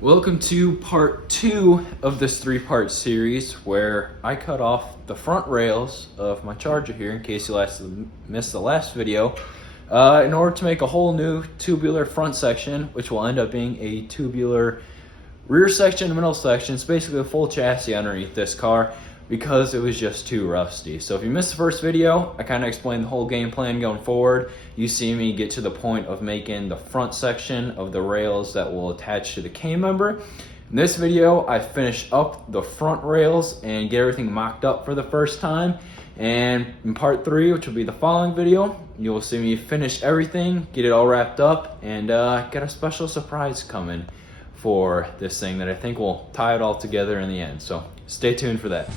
Welcome to part 2 of this 3-part series where I cut off the front rails of my Charger here in case you missed the last video in order to make a whole new tubular front section, which will end up being a tubular rear section and middle section. It's basically a full chassis underneath this car because it was just too rusty. So if you missed the first video, I kind of explained the whole game plan going forward. You see me get to the point of making the front section of the rails that will attach to the K-member. In this video, I finish up the front rails and get everything mocked up for the first time. And in part 3, which will be the following video, you will see me finish everything, get it all wrapped up, and get a special surprise coming for this thing that I think will tie it all together in the end. So stay tuned for that.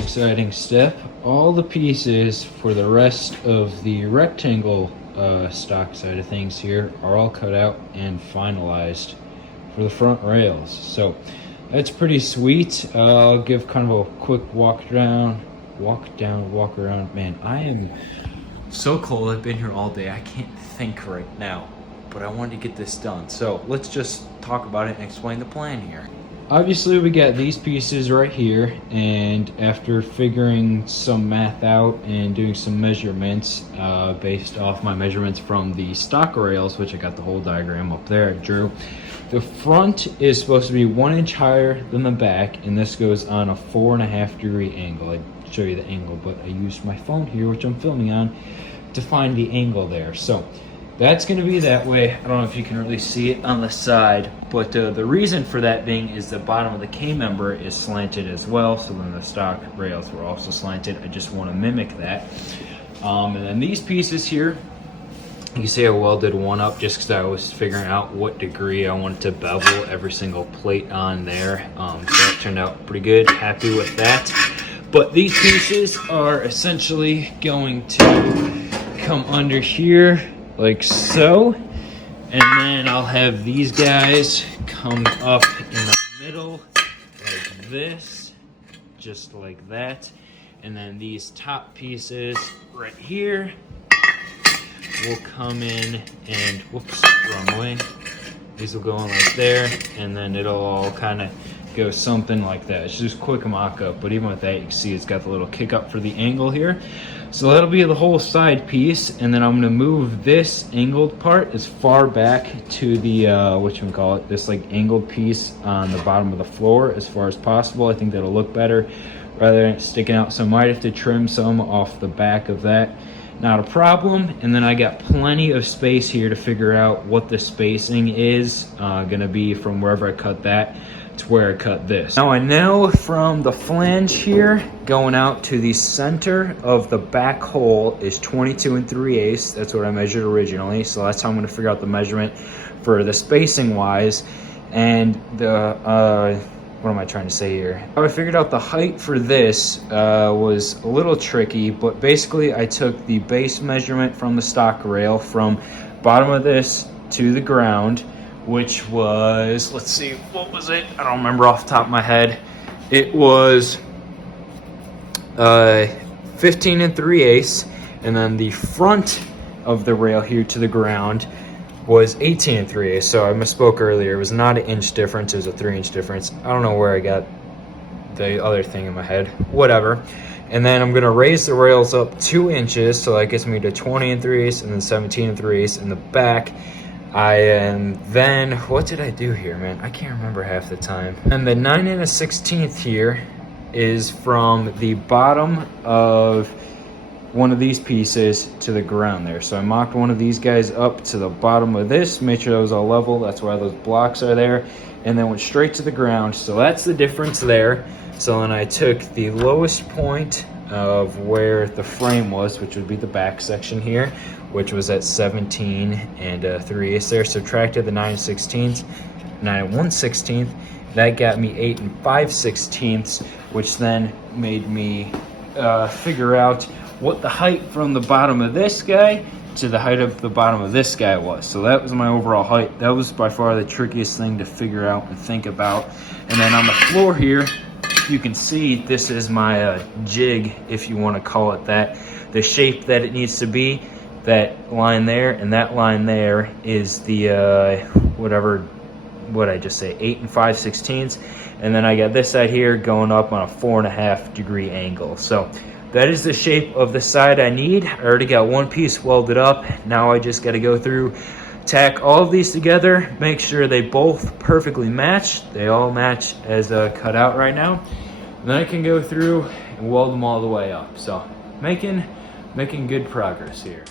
Exciting step. All the pieces for the rest of the rectangle stock side of things here are all cut out and finalized for the front rails, so that's pretty sweet. I'll give kind of a quick walk around. Man, I am so cold. I've been here all day. I can't think right now, but I wanted to get this done, so let's just talk about it and explain the plan here. Obviously, we got these pieces right here, and after figuring some math out and doing some measurements based off my measurements from the stock rails, which I got the whole diagram up there I drew, the front is supposed to be 1 inch higher than the back, and this goes on a 4.5 degree angle. I'd show you the angle, but I used my phone here, which I'm filming on, to find the angle there. So that's going to be that way. I don't know if you can really see it on the side, but the reason for that being is the bottom of the K-member is slanted as well, so then the stock rails were also slanted. I just want to mimic that. And then these pieces here, you can see I welded one up just because I was figuring out what degree I wanted to bevel every single plate on there. So that turned out pretty good. Happy with that. But these pieces are essentially going to come under here like so, and then I'll have these guys come up in the middle like this, just like that, and then these top pieces right here will come in and, whoops, wrong way. These will go in like there, and then it'll all kind of go something like that. It's just quick mock-up, but even with that, you can see it's got the little kick up for the angle here. So that'll be the whole side piece, and then I'm going to move this angled part as far back to the this like angled piece on the bottom of the floor as far as possible. I think that'll look better rather than sticking out, so I might have to trim some off the back of that. Not a problem. And then I got plenty of space here to figure out what the spacing is going to be from wherever I cut that to where I cut this. Now I know from the flange here going out to the center of the back hole is 22 3/8. That's what I measured originally, so that's how I'm going to figure out the measurement for the spacing wise. And the what am I trying to say here? How I figured out the height for this was a little tricky, but basically I took the base measurement from the stock rail from bottom of this to the ground, which was, let's see, what was it? I don't remember off the top of my head. It was 15 3/8, and then the front of the rail here to the ground was 18 3/8. So I misspoke earlier. It was not an inch difference, it was a 3-inch difference. I don't know where I got the other thing in my head, whatever. And then I'm gonna raise the rails up 2 inches, so that gets me to 20 3/8 and then 17 3/8 in the back. Then what did I do here, man? I can't remember half the time. And the 9 1/16 here is from the bottom of one of these pieces to the ground there. So I mocked one of these guys up to the bottom of this, made sure that was all level. That's why those blocks are there. And then went straight to the ground. So that's the difference there. So then I took the lowest point of where the frame was, which would be the back section here, which was at 17 3/8 there. Subtracted the 9 1/16. That got me 8 5/16, which then made me figure out what the height from the bottom of this guy to the height of the bottom of this guy was. So that was my overall height. That was by far the trickiest thing to figure out and think about. And then on the floor here, you can see this is my jig, if you want to call it that. The shape that it needs to be, that line there and that line there is the what I just say, 8 5/16. And then I got this side here going up on a 4.5 degree angle. So that is the shape of the side I need. I already got one piece welded up. Now I just got to go through, tack all of these together, make sure they both perfectly match. They all match as cut out right now. And then I can go through and weld them all the way up. So making good progress here.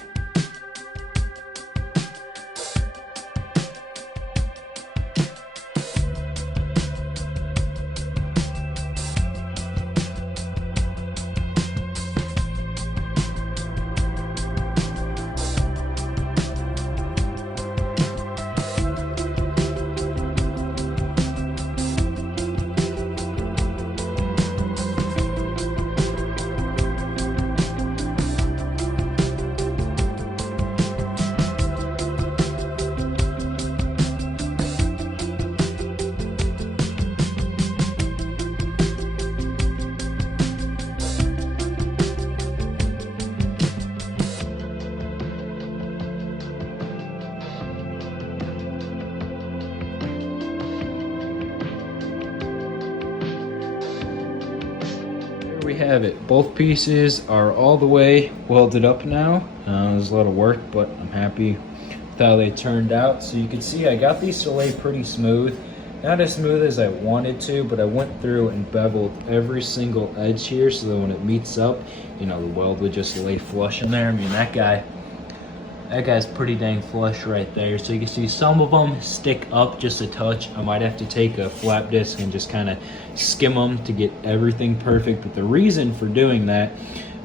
We have it. Both pieces are all the way welded up now. It was a lot of work, but I'm happy with how they turned out. So you can see I got these to lay pretty smooth. Not as smooth as I wanted to, but I went through and beveled every single edge here so that when it meets up, you know, the weld would just lay flush in there. I mean, that guy's pretty dang flush right there. So you can see some of them stick up just a touch. I might have to take a flap disc and just kind of skim them to get everything perfect. But the reason for doing that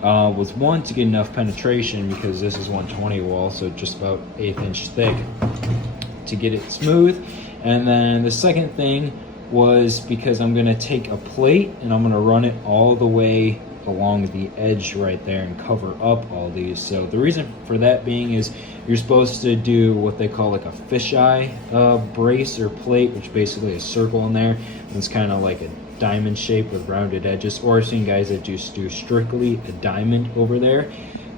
was, one, to get enough penetration, because this is 120 wall, so just about 1/8 inch thick, to get it smooth. And then the second thing was because I'm gonna take a plate and I'm gonna run it all the way along the edge right there and cover up all these. So the reason for that being is you're supposed to do what they call like a fisheye brace or plate, which basically is a circle in there, and it's kind of like a diamond shape with rounded edges. Or I've seen guys that just do strictly a diamond over there,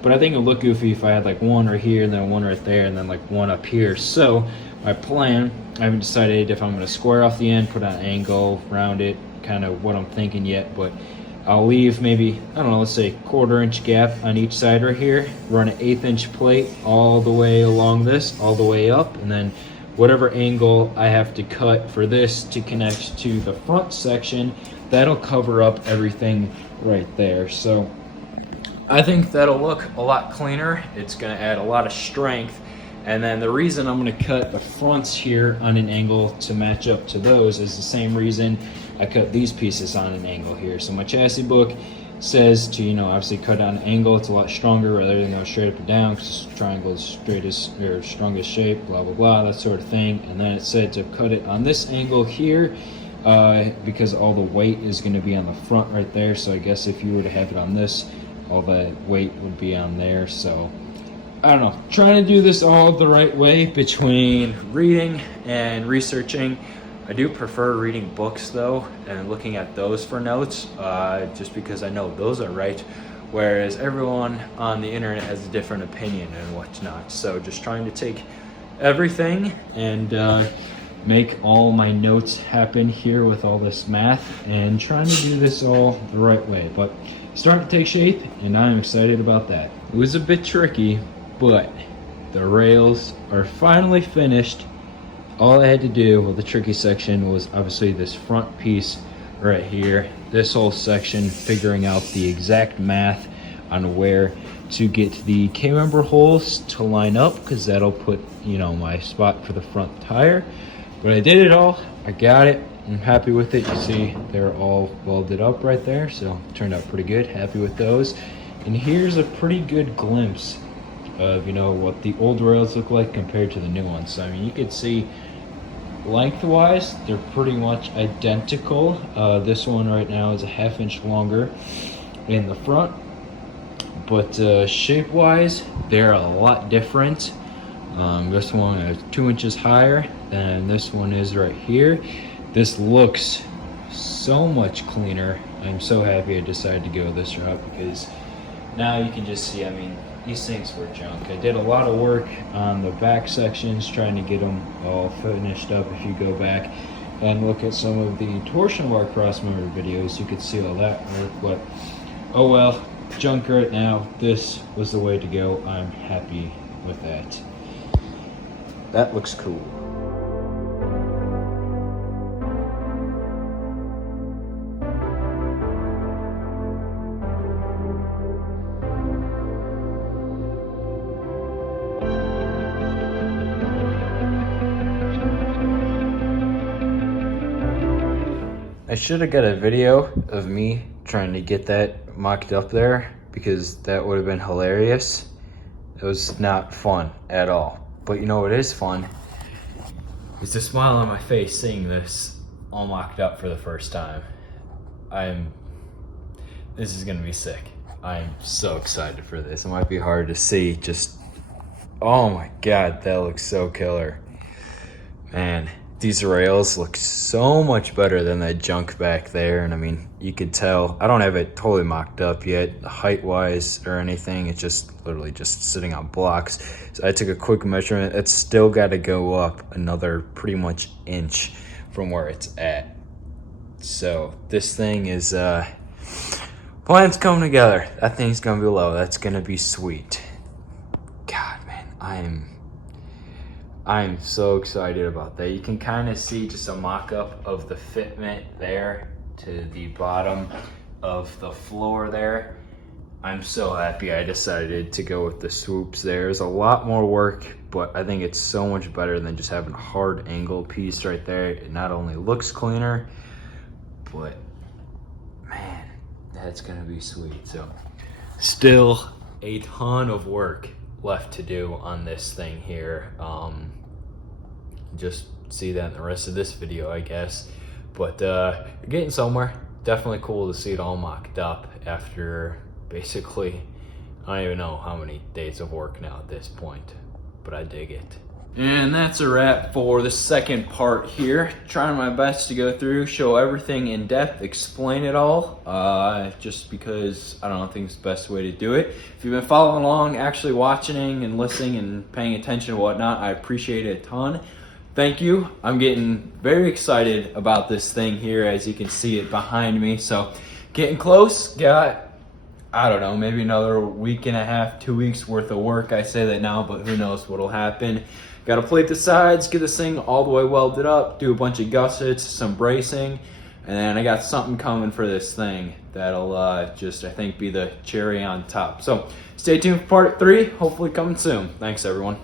but I think it would look goofy if I had like one right here and then one right there and then like one up here. So my plan, I haven't decided if I'm going to square off the end, put on an angle, round it, kind of what I'm thinking yet, but I'll leave maybe, I don't know, let's say 1/4 inch gap on each side right here, run an 1/8 inch plate all the way along this, all the way up, and then whatever angle I have to cut for this to connect to the front section, that'll cover up everything right there. So I think that'll look a lot cleaner. It's gonna add a lot of strength. And then the reason I'm gonna cut the fronts here on an angle to match up to those is the same reason I cut these pieces on an angle here. So my chassis book says to, you know, obviously cut on an angle. It's a lot stronger rather than go straight up and down, because triangle is straightest or strongest shape, blah, blah, blah, that sort of thing. And then it said to cut it on this angle here because all the weight is gonna be on the front right there. So I guess if you were to have it on this, all that weight would be on there. So I don't know, trying to do this all the right way between reading and researching. I do prefer reading books though and looking at those for notes, just because I know those are right, whereas everyone on the internet has a different opinion and whatnot. So just trying to take everything and make all my notes happen here with all this math and trying to do this all the right way. But it's starting to take shape and I'm excited about that. It was a bit tricky, but the rails are finally finished. All I had to do, well, the tricky section was obviously this front piece right here. This whole section, figuring out the exact math on where to get the K-member holes to line up, because that'll put, you know, my spot for the front tire. But I did it all. I got it. I'm happy with it. You see they're all welded up right there, so it turned out pretty good. Happy with those. And here's a pretty good glimpse of, you know, what the old rails look like compared to the new ones. So I mean, you could see lengthwise they're pretty much identical. This one right now is a 1/2 inch longer in the front, but shape wise they're a lot different. This one is 2 inches higher than this one is right here. This looks so much cleaner. I'm so happy I decided to go this route, because now you can just see, I mean, these things were junk. I did a lot of work on the back sections trying to get them all finished up. If you go back and look at some of the torsion bar crossmember videos, you could see all that work. But oh well, junk right now. This was the way to go. I'm happy with that. That looks cool. I should have got a video of me trying to get that mocked up there, because that would have been hilarious. It was not fun at all. But you know what is fun? Is the smile on my face seeing this all mocked up for the first time. This is gonna be sick. I'm so excited for this. It might be hard to see, just, oh my God, that looks so killer. Man. These rails look so much better than that junk back there. And I mean, you could tell, I don't have it totally mocked up yet, height wise or anything. It's just literally just sitting on blocks. So I took a quick measurement. It's still got to go up another pretty much inch from where it's at. So this thing is, plans coming together. That thing's going to be low. That's going to be sweet. God, man, I'm so excited about that. You can kind of see just a mock-up of the fitment there to the bottom of the floor there. I'm so happy I decided to go with the swoops there. There's a lot more work, but I think it's so much better than just having a hard angle piece right there. It not only looks cleaner, but man, that's gonna be sweet. So still a ton of work left to do on this thing here. Just see that in the rest of this video, I guess. But getting somewhere. Definitely cool to see it all mocked up after basically, I don't even know how many days of work now at this point, but I dig it. And that's a wrap for the second part here. Trying my best to go through, show everything in depth, explain it all, just because I don't think it's the best way to do it. If you've been following along, actually watching and listening and paying attention and whatnot, I appreciate it a ton. Thank you. I'm getting very excited about this thing here, as you can see it behind me. So getting close, got, I don't know, maybe another week and a half, 2 weeks worth of work. I say that now, but who knows what'll happen. Got to plate the sides, get this thing all the way welded up, do a bunch of gussets, some bracing, and then I got something coming for this thing that'll just, I think, be the cherry on top. So stay tuned for part 3, hopefully coming soon. Thanks, everyone.